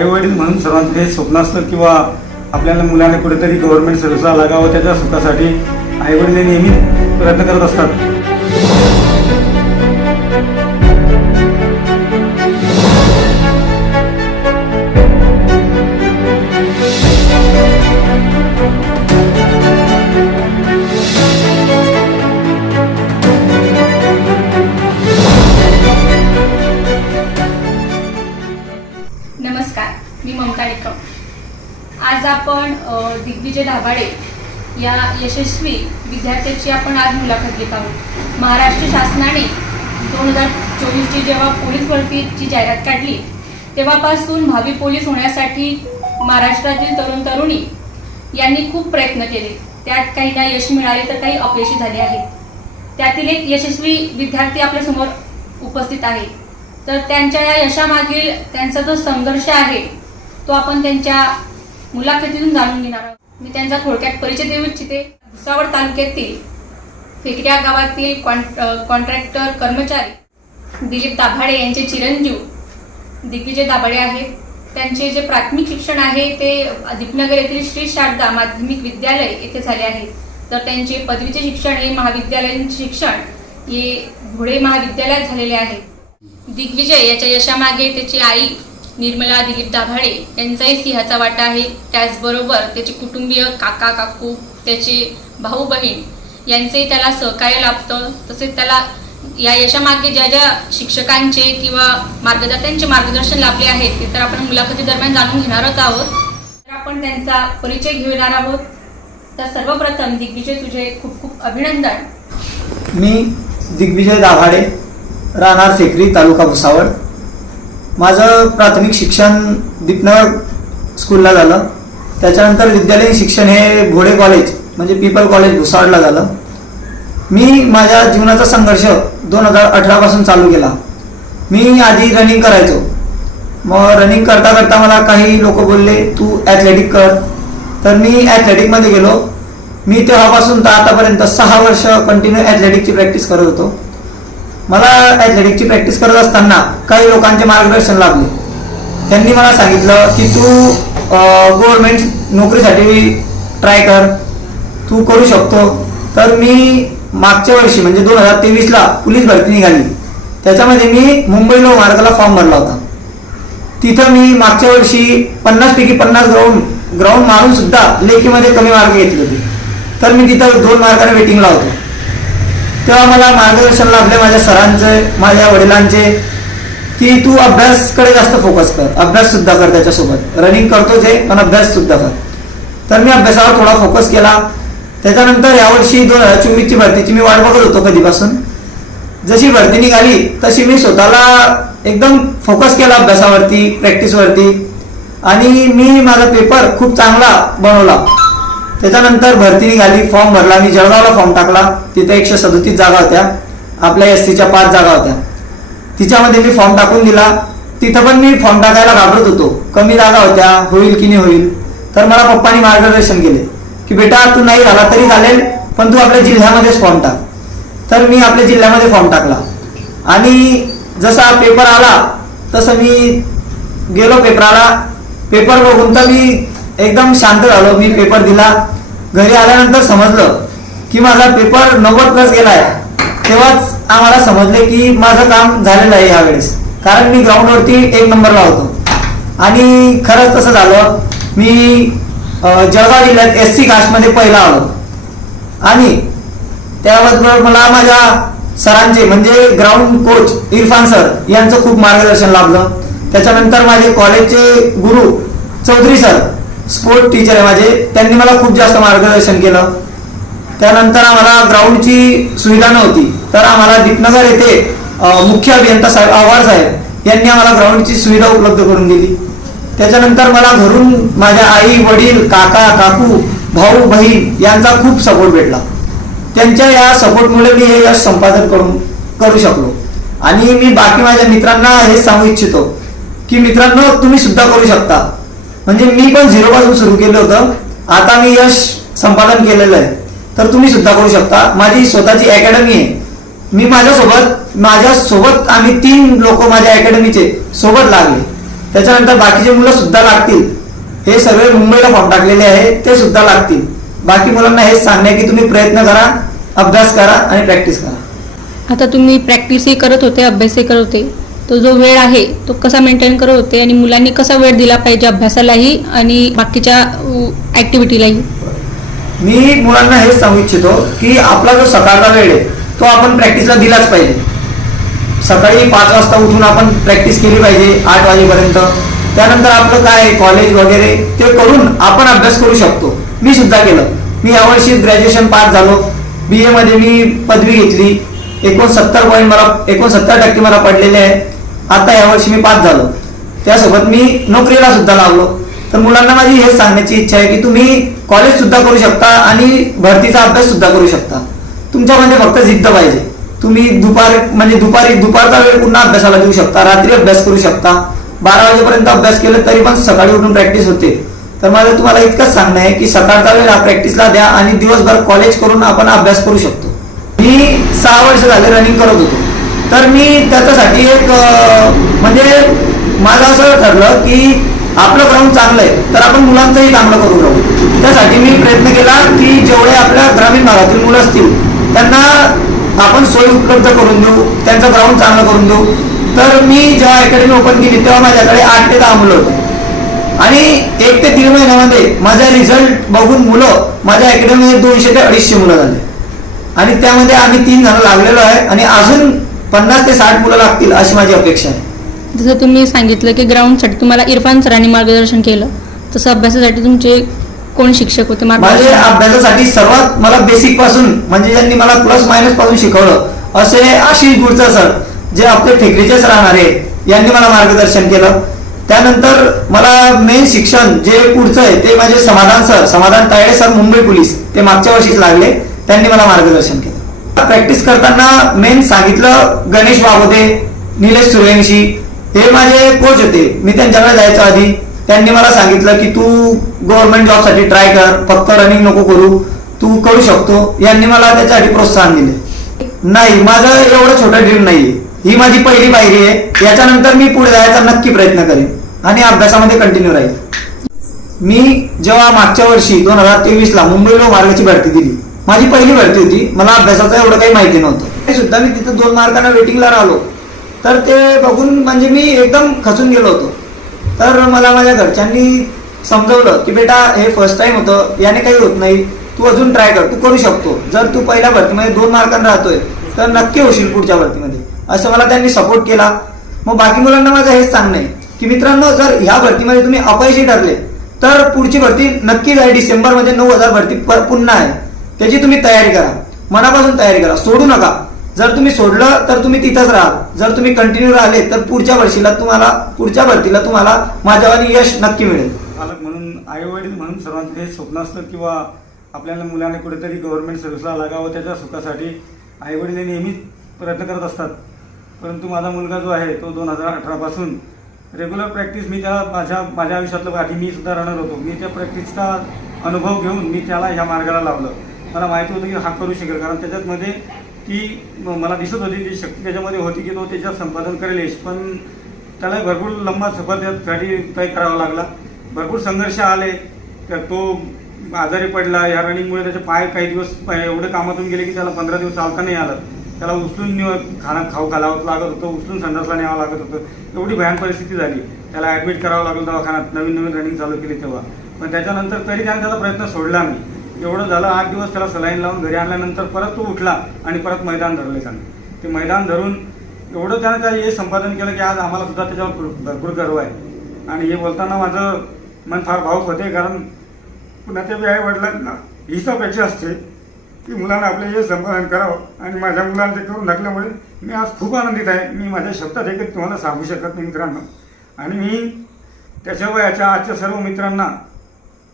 आईवडील म्हणून सर्वांचं काही स्वप्न असतं किंवा आपल्याला मुलांना कुठेतरी गव्हर्नमेंट सर्व्हिसला लागावं त्याच्या सुखासाठी आईवडील नेहमी प्रयत्न करत असतात दिग्विजय धाबाडे या यशस्वी विद्यार्थ्याची आपण आज मुलाखत घेत आहोत महाराष्ट्र शासनाने दोन हजार चोवीसची जेव्हा पोलीस भरतीची जाहिरात काढली तेव्हापासून भावी पोलीस होण्यासाठी महाराष्ट्रातील तरुण तरुणी यांनी खूप प्रयत्न केले त्यात काही काहींना यश मिळाले तर काही अपयशी झाले आहे त्यातील एक यशस्वी विद्यार्थी आपल्यासमोर उपस्थित आहे तर त्यांच्या या यशामागील त्यांचा जो संघर्ष आहे तो आपण त्यांच्या मुलाखतीतून जाणून घेणार आहोत मी त्यांचा थोडक्यात परिचय देऊ इच्छिते भुसावळ तालुक्यातील फेकऱ्या गावातील कॉन्ट्रॅक्टर कर्मचारी दिलीप दाभाडे यांचे चिरंजीव दिग्विजय दाभाडे आहेत त्यांचे जे प्राथमिक शिक्षण आहे ते दीपनगर येथील श्री शारदा माध्यमिक विद्यालय येथे झाले आहे तर त्यांचे पदवीचे शिक्षण हे महाविद्यालयीन शिक्षण हे घोडे महाविद्यालयात झालेले आहे दिग्विजय याच्या यशामागे त्याची आई निर्मला दिलीप दाभाडे यांचाही सिंहाचा वाटा आहे त्याचबरोबर त्याचे कुटुंबीय काका काकू त्याचे भाऊ बहीण यांचेही त्याला सहकार्य लाभतं तसेच त्याला या यशामागे ज्या ज्या शिक्षकांचे किंवा मार्गदात्यांचे मार्गदर्शन लाभले आहे ते तर आपण मुलाखती दरम्यान जाणून घेणारच आहोत तर आपण त्यांचा परिचय घेणार आहोत तर सर्वप्रथम दिग्विजय तुझे खूप खूप अभिनंदन मी दिग्विजय दाभाडे राहणार सेकरी तालुका भुसावळ माझं प्राथमिक शिक्षण दीपनगर स्कूलला झालं त्याच्यानंतर विद्यालयीन शिक्षण हे भोडे कॉलेज म्हणजे पीपल कॉलेज भुसाडला झालं मी माझ्या जीवनाचा संघर्ष दोन हजार अठरापासून चालू केला मी आधी रनिंग करायचो मग रनिंग करता करता मला काही लोक बोलले तू ॲथलेटिक कर तर मी ॲथलेटिकमध्ये गेलो मी तेव्हापासून तर आतापर्यंत सहा वर्ष कंटिन्यू ॲथलेटिकची प्रॅक्टिस करत होतो मला ॲथलेटिकची प्रॅक्टिस करत असताना काही लोकांचे मार्गदर्शन लाभले त्यांनी मला सांगितलं की तू गव्हर्मेंट नोकरीसाठी ट्राय कर तू करू शकतो तर मी मागच्या वर्षी म्हणजे दोन हजार तेवीसला पोलीस भरती निघाली त्याच्यामध्ये मी मुंबई लो मार्गाला फॉर्म भरला होता तिथं मी मागच्या वर्षी पन्नासपैकी पन्नास ग्राउंड ग्राउंड मारून सुद्धा लेखीमध्ये कमी मार्क घेतले होते तर मी तिथं दोन मार्काने वेटिंगला होतो तेव्हा मला मार्गदर्शन लाभले माझ्या सरांचे माझ्या वडिलांचे की तू अभ्यासकडे जास्त फोकस कर अभ्यास सुद्धा कर त्याच्यासोबत रनिंग करतो जे पण अभ्यास सुद्धा कर तर मी अभ्यासावर थोडा फोकस केला त्याच्यानंतर यावर्षी दोन हजार चोवीसची भरतीची मी वाट बघत होतो कधीपासून जशी भरती निघाली तशी मी स्वतःला एकदम फोकस केला अभ्यासावरती प्रॅक्टिसवरती आणि मी माझा पेपर खूप चांगला बनवला त्याच्यानंतर भरती निघाली फॉर्म भरला मी जळगावला फॉर्म टाकला तिथे एकशे सदतीस जागा होत्या आपल्या एस सीच्या पाच जागा होत्या तिच्यामध्ये मी फॉर्म टाकून दिला तिथं पण मी फॉर्म टाकायला घाबरत होतो कमी जागा होत्या होईल की नाही होईल तर मला पप्पानी मार्गदर्शन केले की बेटा तू नाही झाला तरी चालेल पण तू आपल्या जिल्ह्यामध्येच फॉर्म टाक तर मी आपल्या जिल्ह्यामध्ये फॉर्म टाकला आणि जसा पेपर आला तसं मी गेलो पेपराला पेपर बघून तर मी एकदम शांत झालो मी पेपर दिला घरी आल्यानंतर समजलं की माझा पेपर नव्वद प्लस गेलाय तेव्हाच आम्हाला समजले की माझं काम झालेलं आहे वेळेस कारण मी ग्राउंडवरती एक नंबरला होतो आणि खरंच तसं झालं मी जळगाव जिल्ह्यात एस सी कास्टमध्ये पहिला आलो आणि त्याबद्दल मला माझ्या सरांचे म्हणजे ग्राउंड कोच इरफान सर यांचं खूप मार्गदर्शन लाभलं त्याच्यानंतर माझे कॉलेजचे गुरु चौधरी सर स्पोर्ट टीचर आहे माझे त्यांनी मला खूप जास्त मार्गदर्शन केलं त्यानंतर आम्हाला ग्राउंडची सुविधा नव्हती तर आम्हाला दीपनगर येथे मुख्य अभियंता साहेब आव्हाड साहेब यांनी आम्हाला ग्राउंडची सुविधा उपलब्ध करून दिली त्याच्यानंतर मला घरून माझ्या आई वडील काका काकू भाऊ बहीण यांचा खूप सपोर्ट भेटला त्यांच्या या सपोर्टमुळे मी हे यश संपादन करून करू शकलो आणि मी बाकी माझ्या मित्रांना हे सांगू इच्छितो की मित्रांनो तुम्ही सुद्धा करू शकता म्हणजे मी पण झिरो पासून सुरू केलं होतं आता मी यश संपादन केलेलं आहे तर तुम्ही सुद्धा करू शकता माझी स्वतःची अकॅडमी आहे मी माझ्यासोबत माझ्यासोबत आम्ही तीन लोक माझ्या अकॅडमीचे सोबत लागले त्याच्यानंतर बाकीचे मुलं सुद्धा लागतील हे सगळे मुंबईला फॉर्म टाकलेले आहे ते सुद्धा लागतील बाकी मुलांना हेच सांगणे की तुम्ही प्रयत्न करा अभ्यास करा आणि प्रॅक्टिस करा आता तुम्ही प्रॅक्टिसही करत होते अभ्यासही करत होते तो जो वेळ आहे तो कसा मेंटेन करत होते आणि मुलांनी कसा वेळ दिला पाहिजे अभ्यासालाही आणि बाकीच्या ऍक्टिव्हिटीलाही मी मुलांना हेच सांगू इच्छितो की आपला जो सकाळचा वेळ आहे तो आपण प्रॅक्टिसला दिलाच पाहिजे सकाळी पाच वाजता उठून आपण प्रॅक्टिस केली पाहिजे आठ वाजेपर्यंत त्यानंतर आपलं काय कॉलेज वगैरे ते करून आपण अभ्यास करू शकतो मी सुद्धा केलं मी यावर्षी ग्रॅज्युएशन पास झालो बी एमध्ये मी पदवी घेतली एकोणसत्तर पॉईंट मला एकोणसत्तर टक्के मला पडलेले आहे आता यावर्षी मी पास झालो त्यासोबत मी नोकरीला सुद्धा लागलो तर मुलांना माझी हेच सांगण्याची इच्छा आहे की तुम्ही कॉलेज सुद्धा करू शकता आणि भरतीचा अभ्यास सुद्धा करू शकता तुमच्या म्हणजे फक्त जिद्द पाहिजे तुम्ही दुपार म्हणजे दुपारी दुपारचा वेळ पुन्हा अभ्यासाला देऊ शकता रात्री अभ्यास करू शकता बारा वाजेपर्यंत अभ्यास केलं तरी पण सकाळी उठून प्रॅक्टिस होते तर माझं तुम्हाला इतकंच सांगणं आहे की सकाळचा वेळ हा प्रॅक्टिसला द्या आणि दिवसभर कॉलेज करून आपण अभ्यास करू शकतो मी सहा वर्ष झाले रनिंग करत होतो तर मी त्याच्यासाठी एक म्हणजे माझं असं ठरलं की आपलं ग्राउंड चांगलं आहे तर आपण मुलांचंही चांगलं करू राहू त्यासाठी मी प्रयत्न केला की जेवढे आपल्या ग्रामीण भागातील मुलं असतील त्यांना आपण सोय उपलब्ध करून देऊ त्यांचं ग्राउंड चांगलं करून देऊ तर मी जेव्हा अकॅडमी ओपन केली तेव्हा माझ्याकडे आठ ते दहा मुलं होती आणि एक ते तीन महिन्यामध्ये माझा रिझल्ट बघून मुलं माझ्या अकॅडमीमध्ये दोनशे ते अडीचशे मुलं झाले आणि त्यामध्ये आम्ही तीन जण लागलेलो आहे आणि अजून पन्नास ते साठ मुलं लागतील अशी माझी अपेक्षा आहे जसं तुम्ही सांगितलं की ग्राउंडसाठी तुम्हाला इरफान सरांनी मार्गदर्शन केलं तसं अभ्यासासाठी तुमचे कोण शिक्षक होते माझे अभ्यासासाठी सर्वात मला बेसिक पासून म्हणजे ज्यांनी मला प्लस मायनस पासून शिकवलं असे आशिष गुरचा सर जे आपले राहणार आहे यांनी मला मार्गदर्शन केलं त्यानंतर मला मेन शिक्षण जे पुढचं आहे ते माझे समाधान सर समाधान तायडे सर मुंबई पोलीस ते मागच्या वर्षीच लागले त्यांनी मला मार्गदर्शन केलं प्रॅक्टिस करताना मेन सांगितलं गणेश बाबोदे निलेश सुरेंशी हे माझे कोच होते मी त्यांच्याकडे जायचो आधी त्यांनी मला सांगितलं की तू गव्हर्नमेंट जॉबसाठी ट्राय कर फक्त रनिंग नको करू तू करू शकतो यांनी मला त्याच्यासाठी प्रोत्साहन दिले नाही माझं एवढं छोटं ड्रीम नाही ही माझी पहिली पायरी आहे याच्यानंतर मी पुढे जायचा नक्की प्रयत्न करेन आणि अभ्यासामध्ये कंटिन्यू राहील मी जेव्हा मागच्या वर्षी दोन हजार ला मुंबई लो मार्गाची भरती दिली माझी पहिली भरती होती मला अभ्यासाचं एवढं काही माहिती नव्हतं सुद्धा मी तिथं दोन मार्कांना वेटिंगला राहिलो तर ते बघून म्हणजे मी एकदम खचून गेलो होतो तर मला माझ्या घरच्यांनी समजवलं की बेटा हे फर्स्ट टाईम होतं याने काही होत नाही तू अजून ट्राय कर तू करू शकतो जर तू पहिल्या भरतीमध्ये दोन मार्कांना राहतोय तर नक्की होशील पुढच्या भरतीमध्ये असं मला त्यांनी सपोर्ट केला मग बाकी मुलांना माझं हेच सांगणं आहे की मित्रांनो जर ह्या भरतीमध्ये तुम्ही अपयशी ठरले तर पुढची भरती नक्कीच आहे डिसेंबरमध्ये नऊ हजार भरती पुन्हा आहे त्याची तुम्ही तयारी करा मनापासून तयारी करा सोडू नका जर तुम्ही सोडलं तर तुम्ही तिथंच राहाल जर तुम्ही कंटिन्यू राहिले तर पुढच्या वर्षीला तुम्हाला पुढच्या भरतीला तुम्हाला माझ्यावर यश नक्की मिळेल पालक म्हणून आई वडील म्हणून हे स्वप्न असतं किंवा आपल्याला मुलाने कुठेतरी गव्हर्नमेंट सर्व्हिसला लागावं त्याच्या सुखासाठी आई वडील नेहमीच प्रयत्न करत असतात परंतु माझा मुलगा जो आहे तो दोन हजार अठरापासून रेग्युलर प्रॅक्टिस मी त्या माझ्या माझ्या आयुष्यातलं गाठी मी सुद्धा राहणार होतो मी त्या प्रॅक्टिसचा अनुभव घेऊन मी त्याला ह्या मार्गाला लावलं मला माहिती होतं की हा करू शकेल कारण त्याच्यातमध्ये ती मला दिसत होती ती शक्ती त्याच्यामध्ये होती की तो त्याच्यात संपादन करेल पण त्याला भरपूर लंबा सफर त्यासाठी तय करावा लागला भरपूर संघर्ष आले तर तो आजारी पडला या रनिंगमुळे त्याचे पाय काही दिवस एवढे कामातून गेले की त्याला पंधरा दिवस चालता नाही आलं त्याला उचलून खाणं खाऊ घालावं लागत होतं उचलून संडासला न्यावं लागत होतं एवढी भयान परिस्थिती झाली त्याला ॲडमिट करावं लागलं दवाखान्यात नवीन नवीन रनिंग चालू केली तेव्हा पण त्याच्यानंतर तरी त्याने त्याचा प्रयत्न सोडला नाही एवढं झालं आठ दिवस त्याला सलाईन लावून घरी आणल्यानंतर परत तो उठला आणि परत मैदान धरले त्यांनी ते मैदान धरून एवढं त्यानं त्या हे संपादन केलं की आज आम्हाला सुद्धा त्याच्यावर भरपूर गर्व आहे आणि हे बोलताना माझं मन फार भाऊक होते कारण कुणाच्या आई वडिलांना हीच अपेक्षा असते की मुलांना आपले हे संपादन करावं आणि माझ्या मुलांना ते करून टाकल्यामुळे मी आज खूप आनंदित आहे मी माझ्या शब्दात एकच तुम्हाला सांगू शकत नाही मित्रांनो आणि मी त्याच्या वयाच्या आजच्या सर्व मित्रांना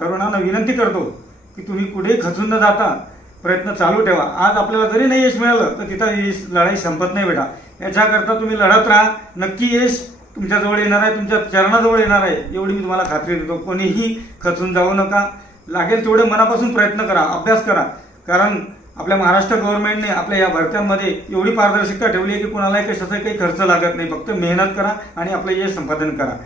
तरुणांना विनंती करतो की तुम्ही कुठेही खचून न जाता प्रयत्न चालू ठेवा आज आपल्याला जरी नाही यश मिळालं तर तिथं यश लढाई संपत नाही बेटा याच्याकरता तुम्ही लढत राहा नक्की यश तुमच्याजवळ येणार आहे तुमच्या चरणाजवळ येणार आहे एवढी मी तुम्हाला खात्री देतो कोणीही खचून जाऊ नका लागेल तेवढे मनापासून प्रयत्न करा अभ्यास करा कारण आपल्या महाराष्ट्र गव्हर्नमेंटने आपल्या या भरत्यांमध्ये एवढी पारदर्शकता ठेवली आहे की कोणालाही कशाचा काही खर्च लागत नाही फक्त मेहनत करा आणि आपलं यश संपादन करा